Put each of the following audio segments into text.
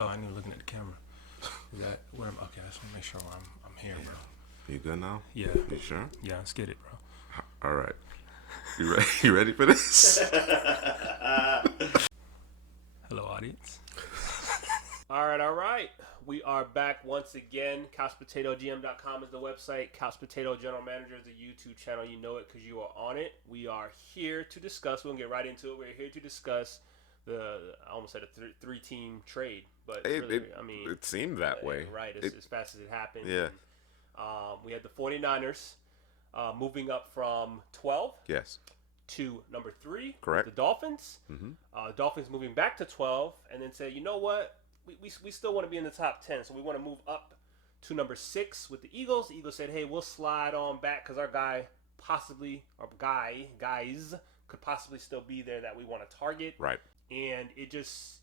Oh, I knew looking at the camera. Is that where okay, I just want to make sure I'm here, bro. You good now? Yeah. You sure? Yeah, let's get it, bro. All right. You ready? You ready for this? Hello, audience. All right. We are back once again. CouchPotatoGM.com is the website. Couch Potato General Manager is the YouTube channel. You know it because you are on it. We are here to discuss. We're going to get right into it. We're here to discuss I almost said a three-team trade. But it seemed that way. Right, as fast as it happened. Yeah. And, we had the 49ers moving up from 12. Yes. To number 3. Correct. The Dolphins. Mm-hmm. Dolphins moving back to 12 and then say, you know what? We still want to be in the top 10, so we want to move up to number 6 with the Eagles. The Eagles said, hey, we'll slide on back because our guys could possibly still be there that we want to target. Right. And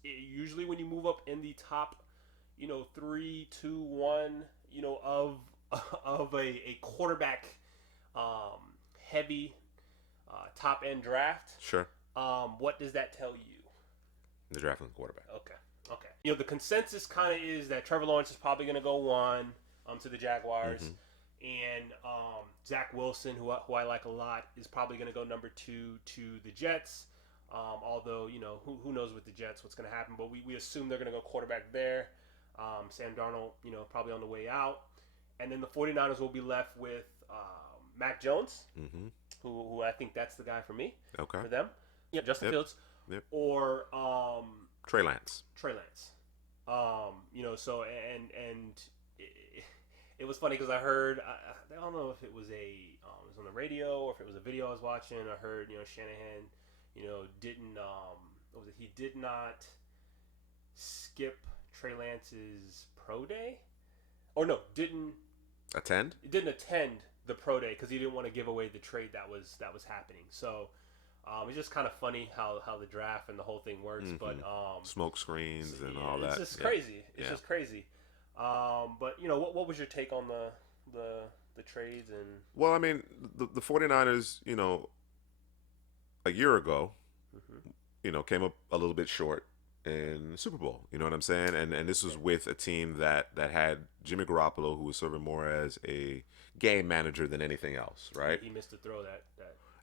usually when you move up in the top, 3, 2, 1, of a quarterback heavy top end draft. Sure. What does that tell you? The drafting quarterback. Okay. The consensus kind of is that Trevor Lawrence is probably going to go 1 to the Jaguars, and Zach Wilson, who I like a lot, is probably going to go number 2 to the Jets. Although who knows with the Jets what's going to happen, but we assume they're going to go quarterback there. Sam Darnold, probably on the way out, and then the 49ers will be left with Mac Jones, who I think that's the guy for me. Okay. For them, Justin Fields, or Trey Lance. So it was funny because I heard I don't know if it was it was on the radio or if it was a video I was watching. I heard Shanahan didn't he did not skip Trey Lance's pro day, or no, didn't attend the pro day because he didn't want to give away the trade that was happening. So it's just kind of funny how the draft and the whole thing works, but smoke screens and all that. It's just crazy. It's just crazy. But what was your take on the trades and? Well, I mean, the 49ers, a year ago, came up a little bit short in the Super Bowl. You know what I'm saying? And this was with a team that had Jimmy Garoppolo, who was serving more as a game manager than anything else, right? He missed the throw that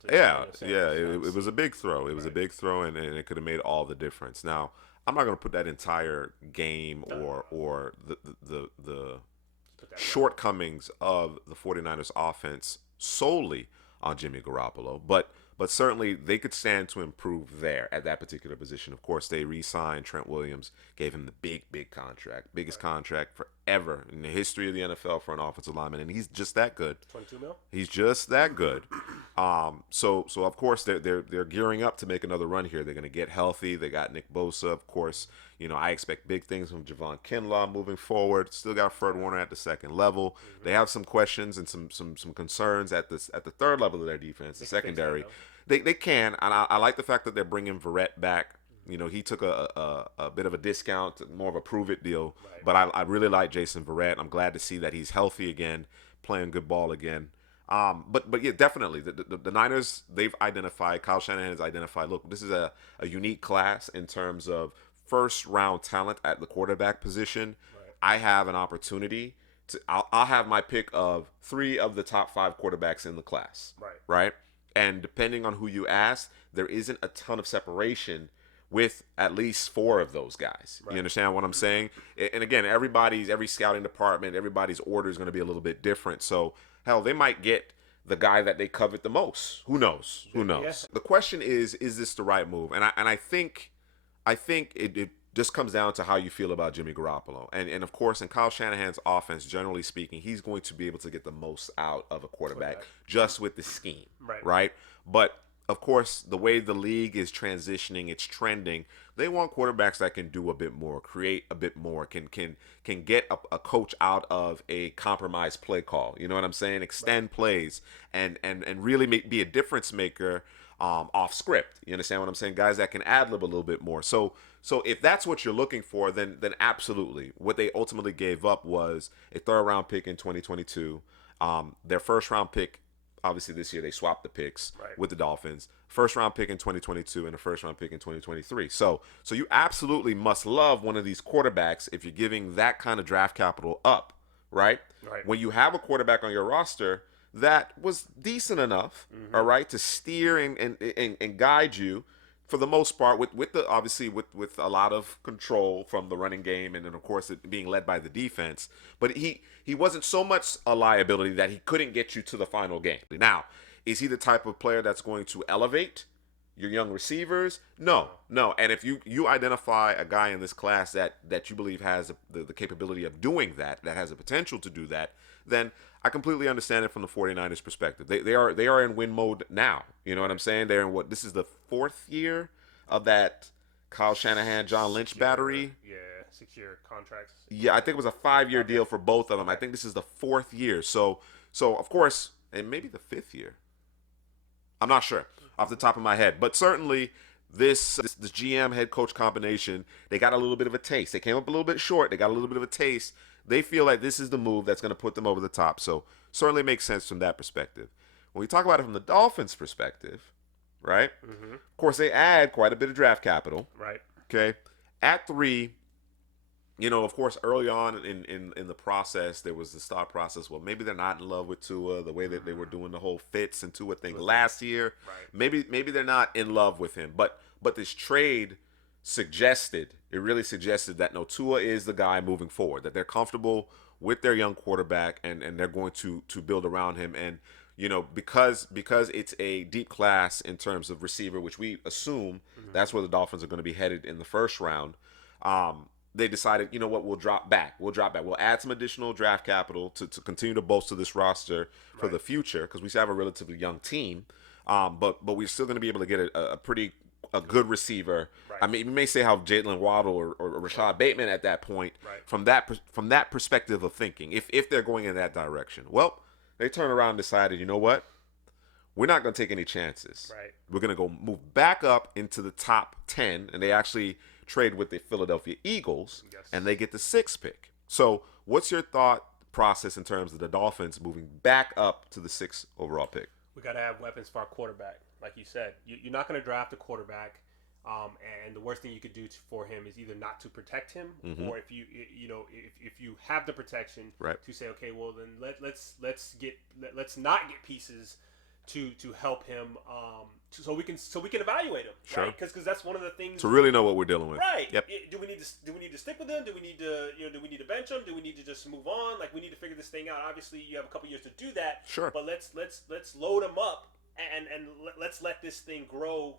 it was a big throw. It was a big throw, and it could have made all the difference. Now, I'm not going to put that entire game or the shortcomings of the 49ers offense solely on Jimmy Garoppolo, but certainly they could stand to improve there at that particular position. Of course, they re-signed Trent Williams, gave him the big contract, biggest contract forever in the history of the NFL for an offensive lineman, and he's just that good. 22 mil. He's just that good. So of course they're gearing up to make another run here. They're going to get healthy. They got Nick Bosa, of course. I expect big things from Javon Kinlaw moving forward. Still got Fred Warner at the second level. They have some questions and some concerns at the third level of their defense, the secondary. They can, and I like the fact that they're bringing Verrett back. He took a bit of a discount, more of a prove-it deal. Right. But I really like Jason Verrett. I'm glad to see that he's healthy again, playing good ball again. But yeah, definitely, the Niners, they've identified, Kyle Shanahan has identified, look, this is a unique class in terms of first-round talent at the quarterback position. Right. I have an opportunity I'll have my pick of 3 of the top 5 quarterbacks in the class. Right? And depending on who you ask, there isn't a ton of separation with at least 4 of those guys. Right. You understand what I'm saying? And again, every scouting department, everybody's order is going to be a little bit different. So, hell, they might get the guy that they covet the most. Who knows? Yeah. The question is this the right move? And I think it just comes down to how you feel about Jimmy Garoppolo. And of course, in Kyle Shanahan's offense, generally speaking, he's going to be able to get the most out of a quarterback just with the scheme. Right? But of course, the way the league is transitioning, it's trending. They want quarterbacks that can do a bit more, create a bit more, can get a coach out of a compromised play call. You know what I'm saying? Extend plays and really be a difference maker off script. You understand what I'm saying? Guys that can ad-lib a little bit more. So if that's what you're looking for, then absolutely. What they ultimately gave up was a third-round pick in 2022, their first-round pick obviously this year they swapped the picks Right. with the Dolphins. First round pick in 2022 and a first round pick in 2023. So you absolutely must love one of these quarterbacks if you're giving that kind of draft capital up, right? Right. When you have a quarterback on your roster that was decent enough, all right, to steer and guide you for the most part, with the obviously with a lot of control from the running game, and then of course it being led by the defense. But he wasn't so much a liability that he couldn't get you to the final game. Now, is he the type of player that's going to elevate your young receivers? No. And if you identify a guy in this class that you believe has the capability of doing that has the potential to do that, then I completely understand it from the 49ers perspective. They are in win mode now. You know what I'm saying? They're in this is the 4th year of that Kyle Shanahan, John Lynch battery. Yeah, 6-year contracts. Yeah, I think it was a 5-year deal for both of them. I think this is the 4th year. So of course, and maybe the 5th year. I'm not sure off the top of my head, but certainly this GM head coach combination, they got a little bit of a taste. They came up a little bit short. They got a little bit of a taste. They feel like this is the move that's going to put them over the top. So certainly makes sense from that perspective. When we talk about it from the Dolphins' perspective, right? Mm-hmm. Of course, they add quite a bit of draft capital. Right. Okay. At 3, of course, early on in the process, there was the thought process, well, maybe they're not in love with Tua, the way that they were doing the whole Fitz and Tua thing last year. Right. Maybe they're not in love with him. But this trade really suggested that no, Tua is the guy moving forward, that they're comfortable with their young quarterback and they're going to build around him. And, because it's a deep class in terms of receiver, which we assume that's where the Dolphins are going to be headed in the first round. They decided, you know what, we'll drop back. We'll add some additional draft capital to continue to bolster this roster for the future, because we still have a relatively young team. But we're still going to be able to get a good receiver. Right. I mean, you may say how Jalen Waddle or Rashad Bateman at that point, from that perspective of thinking, if they're going in that direction. Well, they turned around and decided, you know what? We're not going to take any chances. Right. We're going to go move back up into the top 10, and they actually trade with the Philadelphia Eagles, and they get the 6th pick. So what's your thought process in terms of the Dolphins moving back up to the 6th overall pick? We got to have weapons for our quarterback. Like you said, you're not going to draft a quarterback, and the worst thing you could do for him is either not to protect him, or if you have the protection, to say, okay, well then let's not get pieces to help him, so we can evaluate him, sure, right? Because that's one of the things to really know what we're dealing with, right? Yep. Do we need to stick with him? Do we need to bench him? Do we need to just move on? Like, we need to figure this thing out. Obviously, you have a couple years to do that. Sure. But let's load him up and let's let this thing grow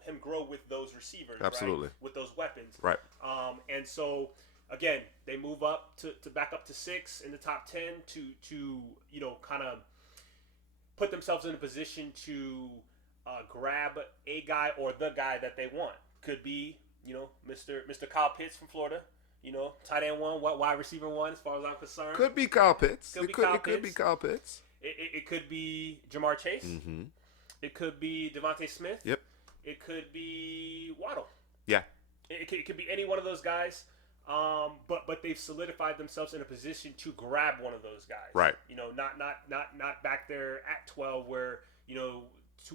with those receivers, absolutely, right? With those weapons, right? And so again, they move up to back up to 6 in the top 10 to kind of put themselves in a position to grab a guy or the guy that they want. Could be, Mr. Kyle Pitts from Florida, tight end 1, wide receiver 1, as far as I'm concerned. Could be Kyle Pitts. Could be Kyle Pitts. It could be Jamar Chase. Mm-hmm. It could be Devontae Smith. Yep. It could be Waddle. Yeah. It could be any one of those guys. But they've solidified themselves in a position to grab one of those guys. Right. Not back there at 12 where 2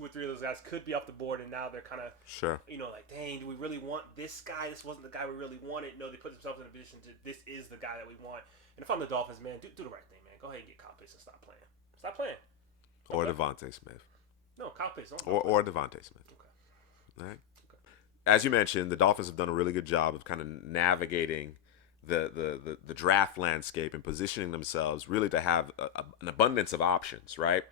or 3 of those guys could be off the board, and now they're kind of sure. Like, dang, do we really want this guy? This wasn't the guy we really wanted. No, they put themselves in a position to, this is the guy that we want. And if I'm the Dolphins, man, do the right thing, man. Go ahead and get Kyle Pitts and stop playing. Stop playing. Or Devontae Smith. No, Kyle Pitts. Or Devontae Smith. Okay. All right. Okay. As you mentioned, the Dolphins have done a really good job of kind of navigating the draft landscape and positioning themselves really to have an abundance of options, right?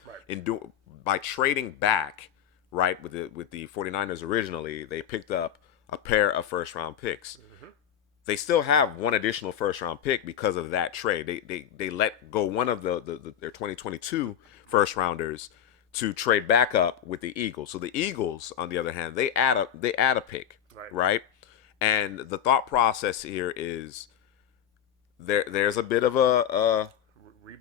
By trading back, right, with the 49ers originally, they picked up a pair of first-round picks. Mm-hmm. They still have one additional first-round pick because of that trade. They let go one of their 2022 first-rounders to trade back up with the Eagles. So the Eagles, on the other hand, they add a pick, right? And the thought process here is there's a bit of a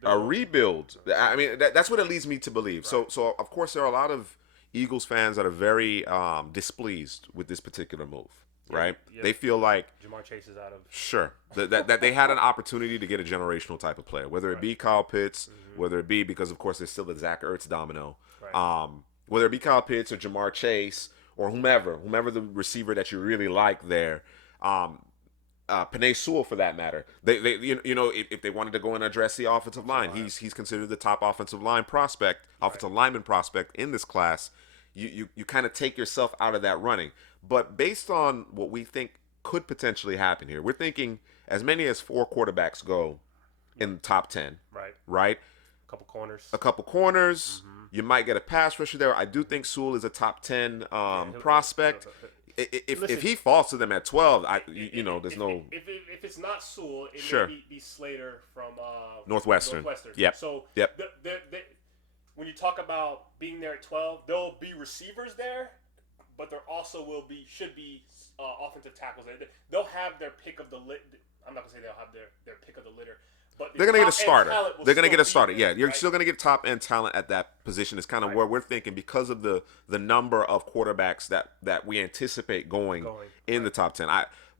rebuild. I mean, that's what it leads me to believe. Right. So of course there are a lot of Eagles fans that are very displeased with this particular move. right? Yep. They feel like Jamar Chase is out of. sure that they had an opportunity to get a generational type of player, whether it be Kyle Pitts, whether it be because of course there's still the Zach Ertz domino, Right. whether it be Kyle Pitts or Jamar Chase or whomever the receiver that you really like there. Panay Sewell, for that matter, they if they wanted to go and address the offensive line, he's considered the top offensive lineman prospect in this class. You kind of take yourself out of that running, but based on what we think could potentially happen here, we're thinking as many as 4 quarterbacks go in the top 10. Right. A couple corners. You might get a pass rusher there. I do think Sewell is a top 10 prospect. If he falls to them at 12, there's no. If it's not Sewell, it sure. may be Slater from Northwestern. Yep. So when you talk about being there at 12, there'll be receivers there, but there also should be offensive tackles there. They'll have their pick of the lit. I'm not gonna say they'll have their pick of the litter. But they're going to get a starter. They're going to get a starter. Yeah, you're still going to get top end talent at that position. Is kind of where we're thinking because of the number of quarterbacks that we anticipate going in the top 10.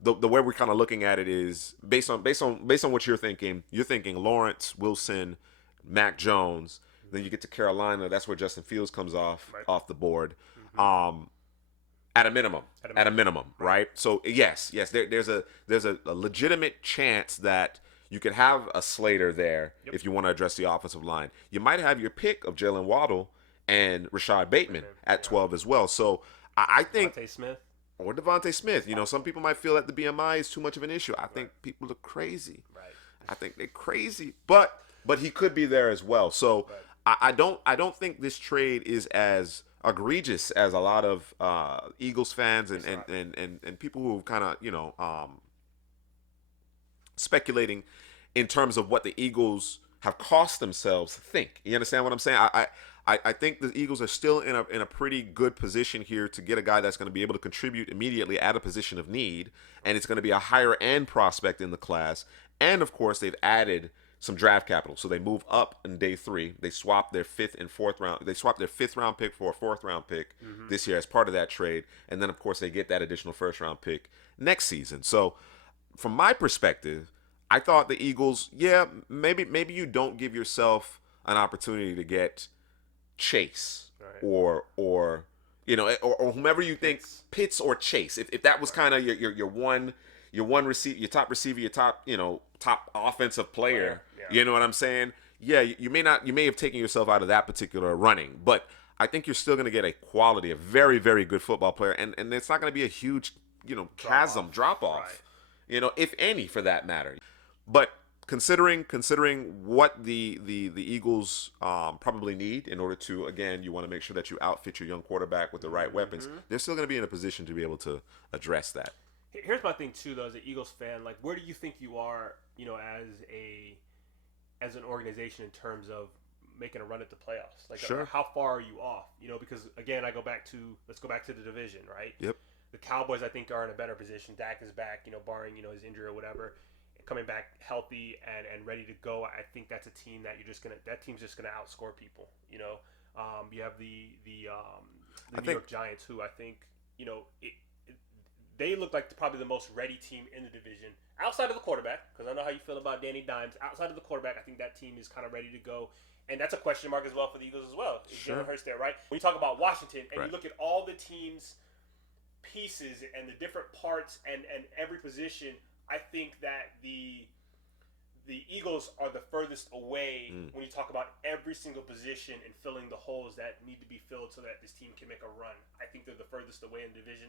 The way we're kind of looking at it is based on what you're thinking. You're thinking Lawrence, Wilson, Mac Jones. Then you get to Carolina. That's where Justin Fields comes off the board. At a minimum, right? So yes, there's a legitimate chance that you could have a Slater there if you want to address the offensive line. You might have your pick of Jalen Waddle and Rashad Bateman at 12 as well. So I think Devontae Smith. Some people might feel that the BMI is too much of an issue. I think people are crazy. Right. I think they're crazy, but he could be there as well. So I don't think this trade is as egregious as a lot of Eagles fans and people who kind of speculating in terms of what the Eagles have cost themselves think. You understand what I'm saying? I think the Eagles are still in a pretty good position here to get a guy that's going to be able to contribute immediately at a position of need, and it's going to be a higher end prospect in the class. And of course, they've added some draft capital, so they move up in day 3. They swap their 5th and 4th round. They swap their 5th round pick for a 4th round pick this year as part of that trade, and then of course they get that additional 1st round pick next season. So from my perspective, I thought the Eagles, maybe you don't give yourself an opportunity to get Chase or whomever you think, Pitts or Chase. If that was kind of your one receiver, your top receiver, your top offensive player, you know what I'm saying? Yeah, you may have taken yourself out of that particular running, but I think you're still going to get a very, very good football player, and it's not going to be a huge, drop off. If any, for that matter. But considering what the Eagles probably need in order to, again, you want to make sure that you outfit your young quarterback with the right weapons, they're still going to be in a position to be able to address that. Here's my thing too, though, as an Eagles fan, like, where do you think you are, as an organization in terms of making a run at the playoffs? Like, how far are you off? Because again, let's go back to the division, right? Yep. The Cowboys, I think, are in a better position. Dak is back, barring his injury or whatever, coming back healthy and ready to go. I think that's a team that team's just gonna outscore people. You have the New York Giants, who I think they look like probably the most ready team in the division outside of the quarterback. Because I know how you feel about Danny Dimes. Outside of the quarterback, I think that team is kind of ready to go. And that's a question mark as well for the Eagles as well. Is Jalen Hurts there, right? When you talk about Washington and you look at all the teams' pieces and the different parts and every position, I think that the Eagles are the furthest away when you talk about every single position and filling the holes that need to be filled so that this team can make a run. I think they're the furthest away in the division.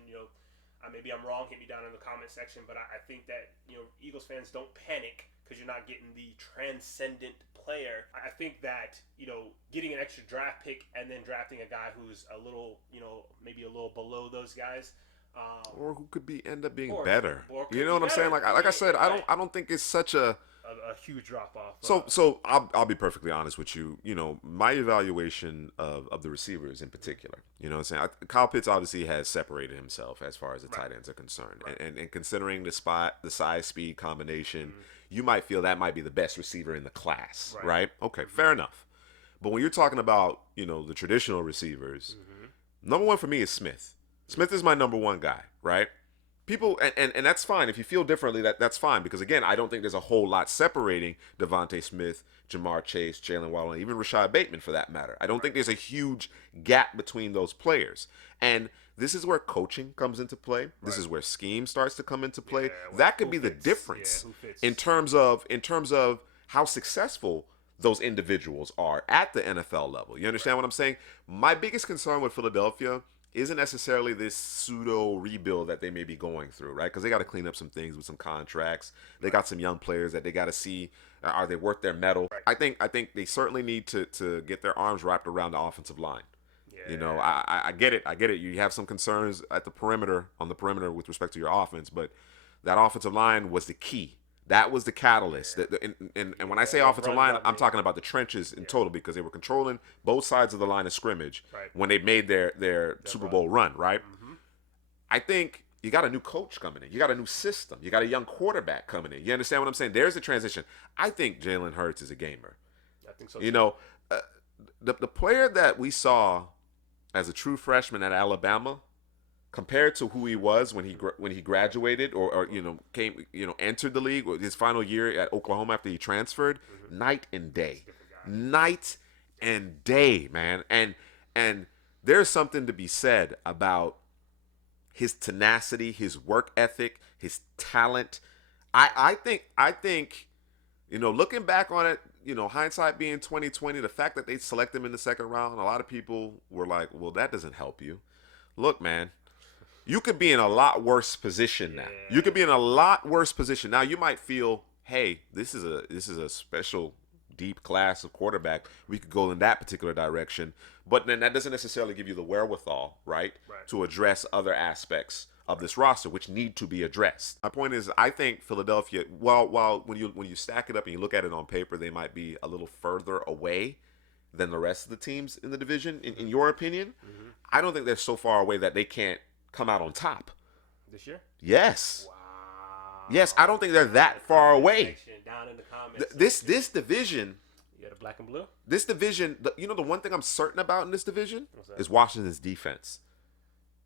Maybe I'm wrong. Hit me down in the comment section, but I think that Eagles fans don't panic because you're not getting the transcendent player. I think that getting an extra draft pick and then drafting a guy who's a little maybe a little below those guys. Or who could end up being better. You know what I'm saying? Like I said, I don't think it's such a huge drop off. So I'll be perfectly honest with you. My evaluation of the receivers in particular. What I'm saying? Kyle Pitts obviously has separated himself as far as the tight ends are concerned, and considering the size speed combination, you might feel that might be the best receiver in the class, right? Okay, fair enough. But when you're talking about the traditional receivers, number one for me is Smith. Smith is my number one guy, right? people, and that's fine. If you feel differently, that's fine. Because again, I don't think there's a whole lot separating Devontae Smith, Jamar Chase, Jalen Waddle, and even Rashad Bateman for that matter. I don't think there's a huge gap between those players. And this is where coaching comes into play. This is where scheme starts to come into play. That could be the difference in terms of how successful those individuals are at the NFL level. You understand what I'm saying? My biggest concern with Philadelphia isn't necessarily this pseudo rebuild that they may be going through, right? Because they got to clean up some things with some contracts. They got some young players that they got to see, are they worth their mettle? I think they certainly need to get their arms wrapped around the offensive line. Yeah. You know, I get it. You have some concerns on the perimeter with respect to your offense, but that offensive line was the key. That was the catalyst. And when I say offensive line, I'm talking about the trenches in total, because they were controlling both sides of the line of scrimmage when they made their Super Bowl run, right? Mm-hmm. I think you got a new coach coming in. You got a new system. You got a young quarterback coming in. You understand what I'm saying? There's a transition. I think Jalen Hurts is a gamer. I think so, you know, the player that we saw as a true freshman at Alabama, compared to who he was when he graduated or entered the league, his final year at Oklahoma after he transferred, night and day, man. And there's something to be said about his tenacity, his work ethic, his talent. I think, looking back on it, hindsight being 2020, the fact that they select him in the second round, a lot of people were like, well, that doesn't help you. Look, man. You could be in a lot worse position now. You could be in a lot worse position. Now you might feel, hey, this is a special deep class of quarterback. We could go in that particular direction. But then that doesn't necessarily give you the wherewithal, right? To address other aspects of this roster, which need to be addressed. My point is, I think Philadelphia, while when you stack it up and you look at it on paper, they might be a little further away than the rest of the teams in the division, in your opinion. Mm-hmm. I don't think they're so far away that they can't come out on top this year. Yes. Wow. Yes, I don't think they're that far away. Down in the comments. This division. You got a black and blue. This division. The one thing I'm certain about in this division is Washington's defense.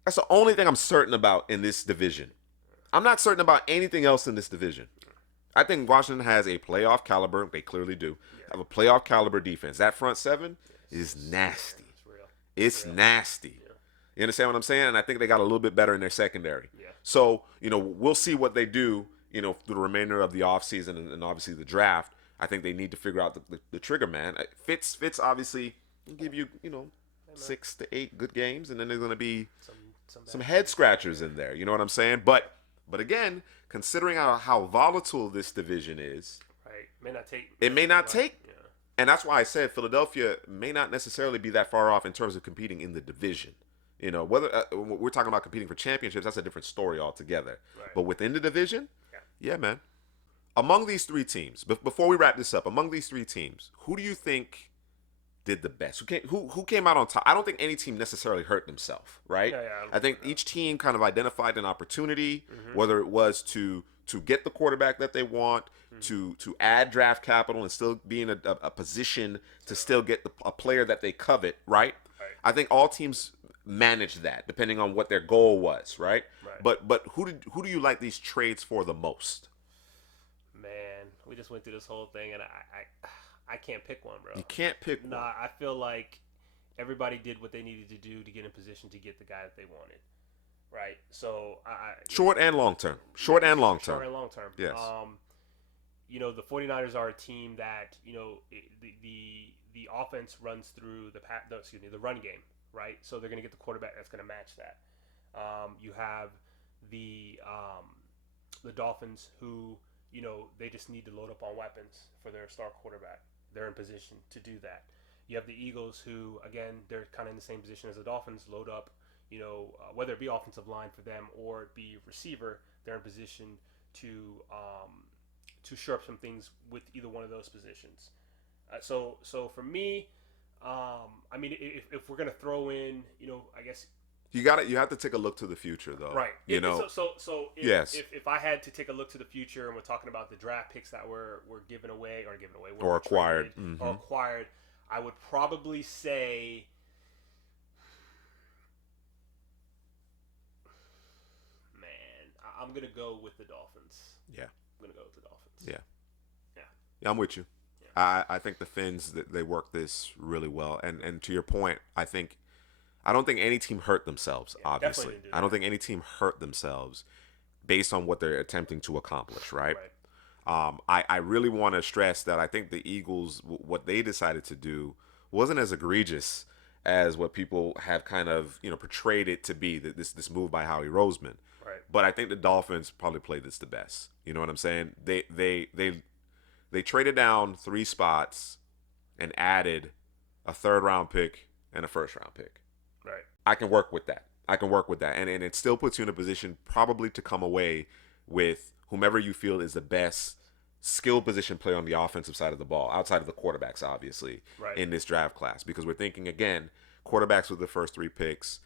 That's the only thing I'm certain about in this division. I'm not certain about anything else in this division. I think Washington has a playoff caliber. They clearly do. Have a playoff caliber defense. That front seven is nasty. It's nasty. You understand what I'm saying? And I think they got a little bit better in their secondary. Yeah. So, we'll see what they do, through the remainder of the offseason and obviously the draft. I think they need to figure out the trigger man. Fitz obviously will give you, 6 to 8 good games, and then there's going to be some head scratchers in there. You know what I'm saying? But again, considering how volatile this division is, it may not take. Yeah. And that's why I said Philadelphia may not necessarily be that far off in terms of competing in the division. Whether we're talking about competing for championships, that's a different story altogether. Right. But within the division, yeah, man. Among these three teams, before we wrap this up, among these three teams, who do you think did the best? Who came out on top? I don't think any team necessarily hurt themselves, right? Yeah, I think each team kind of identified an opportunity, whether it was to get the quarterback that they want, to add draft capital and still be in a position to still get a player that they covet, right? I think all teams manage that depending on what their goal was, right? But who do you like these trades for the most? Man, we just went through this whole thing and I can't pick one, bro. You can't pick one. I feel like everybody did what they needed to do to get in position to get the guy that they wanted, right? So short and long term. Short and long term. Yes. The 49ers are a team that the offense runs through the run game. Right, so they're going to get the quarterback that's going to match that. You have the Dolphins, who they just need to load up on weapons for their star quarterback. They're in position to do that. You have the Eagles, who again they're kind of in the same position as the Dolphins. Load up, whether it be offensive line for them or it be receiver, they're in position to shore up some things with either one of those positions. So for me. If we're gonna throw in, I guess you have to take a look to the future, though. Right. If I had to take a look to the future, and we're talking about the draft picks that were given away or acquired, I would probably say, man, I'm gonna go with the Dolphins. Yeah. I'm gonna go with the Dolphins. Yeah. Yeah. Yeah, I'm with you. Yeah. I think the Finns, they work this really well. And to your point, I don't think any team hurt themselves, obviously. Definitely didn't do I don't that. think any team hurt themselves based on what they're attempting to accomplish, right? I really want to stress that I think the Eagles, what they decided to do wasn't as egregious as what people have kind of, portrayed it to be, that this move by Howie Roseman. Right. But I think the Dolphins probably played this the best. You know what I'm saying? They traded down 3 spots and added a 3rd-round pick and a 1st-round pick. Right. I can work with that. And it still puts you in a position probably to come away with whomever you feel is the best skill position player on the offensive side of the ball, outside of the quarterbacks, obviously, Right. in this draft class. Because we're thinking, again, quarterbacks with the first 3 picks.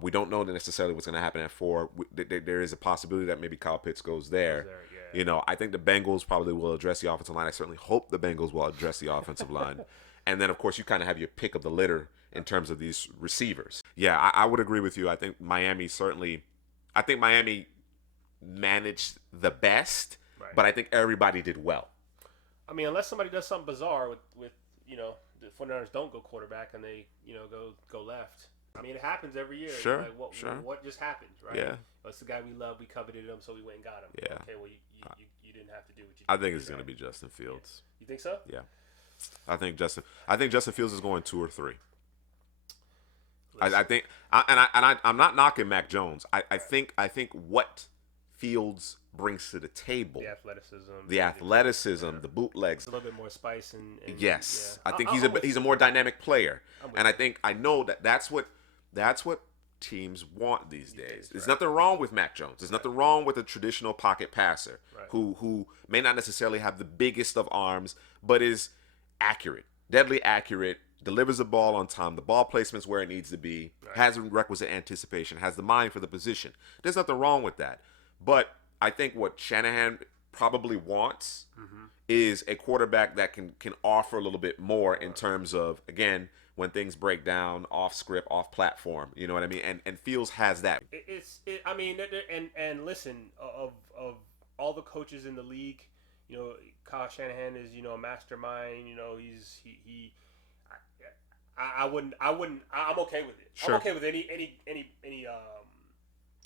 We don't know necessarily what's going to happen at 4. There is a possibility that maybe Kyle Pitts goes there. Yeah. I think the Bengals probably will address the offensive line. I certainly hope the Bengals will address the offensive line. And then, of course, you kind of have your pick of the litter in terms of these receivers. Yeah, I would agree with you. I think Miami managed the best, Right. but I think everybody did well. I mean, unless somebody does something bizarre with the 49ers don't go quarterback and they go left. I mean, it happens every year. Sure, Like, what just happened, right? Yeah. Well, it's the guy we love. We coveted him, so we went and got him. Yeah. Okay, well, you didn't have to do what you did. I think it's going to be Justin Fields. You think so? Yeah. I think Justin Fields is going 2 or 3. I'm not knocking Mac Jones. I think what Fields brings to the table, the athleticism, the bootlegs, a little bit more spice and yes, yeah. I think he's a more dynamic player, and I know that's what teams want these days. There's nothing wrong with Mac Jones. There's nothing wrong with a traditional pocket passer who may not necessarily have the biggest of arms, but is accurate, deadly accurate, delivers the ball on time, the ball placement's where it needs to be, has requisite anticipation, has the mind for the position. There's nothing wrong with that. But I think what Shanahan probably wants is a quarterback that can offer a little bit more in terms of, again, when things break down, off script, off platform. You know what I mean? And Fields has that. And listen, of all the coaches in the league, Kyle Shanahan is a mastermind. I'm okay with it. Sure. I'm okay with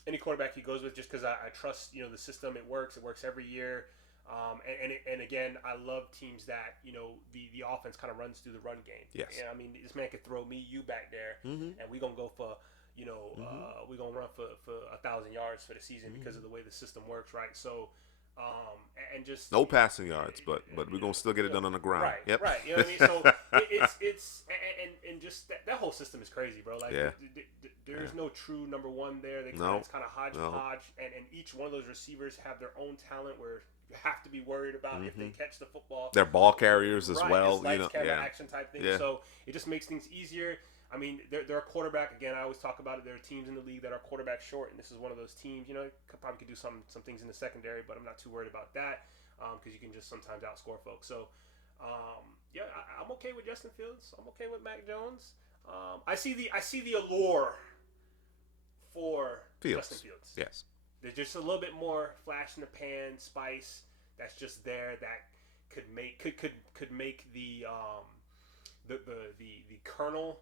any quarterback he goes with, just because I trust the system. It works every year. And again, I love teams that the offense kind of runs through the run game. Yes. I mean, this man could throw you back there, and we're gonna go for we're gonna run for 1,000 yards for the season because of the way the system works, right? So. And just no passing yards, but we're gonna still get it done on the ground. Right, yep. right. You know what I mean? So it's and just that whole system is crazy, bro. Like there's no true number one there. It's kind of hodgepodge, and each one of those receivers have their own talent where you have to be worried about if they catch the football. They're ball carriers as well. It's lights, camera, action type thing. Yeah. So it just makes things easier. I mean, they're a quarterback. Again, I always talk about it. There are teams in the league that are quarterback short, and this is one of those teams. Probably could do some things in the secondary, but I'm not too worried about that because you can just sometimes outscore folks. So, I'm okay with Justin Fields. I'm okay with Mac Jones. I see the allure for Justin Fields. Yes, there's just a little bit more flash in the pan, spice that's just there that could make the kernel.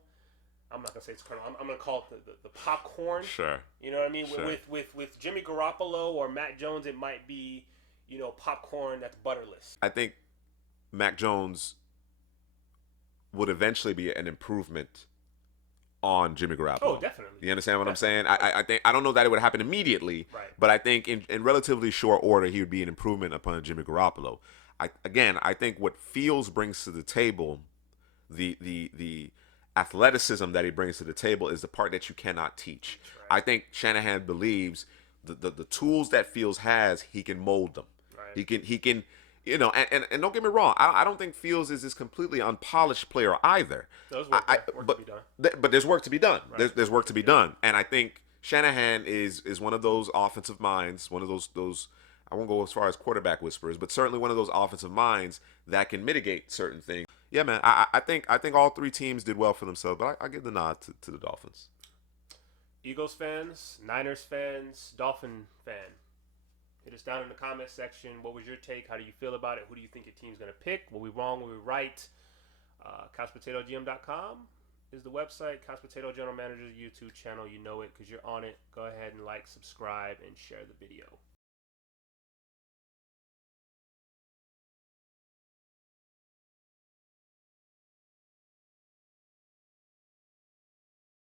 I'm not gonna say it's kernel. I'm gonna call it the popcorn. Sure. You know what I mean? Sure. With Jimmy Garoppolo or Mac Jones, it might be popcorn that's butterless. I think Mac Jones would eventually be an improvement on Jimmy Garoppolo. Oh, definitely. You understand what I'm saying? I think I don't know that it would happen immediately, right. But I think in relatively short order he would be an improvement upon Jimmy Garoppolo. I think what Fields brings to the table, the athleticism that he brings to the table is the part that you cannot teach. Right. I think Shanahan believes the tools that Fields has, he can mold them. Right. He can and don't get me wrong, I don't think Fields is this completely unpolished player either. There's work to be done. But there's work to be done. Right. There's work to be done. And I think Shanahan is one of those offensive minds, one of those I won't go as far as quarterback whisperers, but certainly one of those offensive minds that can mitigate certain things. Yeah, man, I think all 3 teams did well for themselves, but I give the nod to the Dolphins. Eagles fans, Niners fans, Dolphin fan. Hit us down in the comment section. What was your take? How do you feel about it? Who do you think your team's going to pick? Were we wrong? Were we right? CouchPotatoGM.com is the website. Couch Potato General Manager's YouTube channel. You know it because you're on it. Go ahead and like, subscribe, and share the video.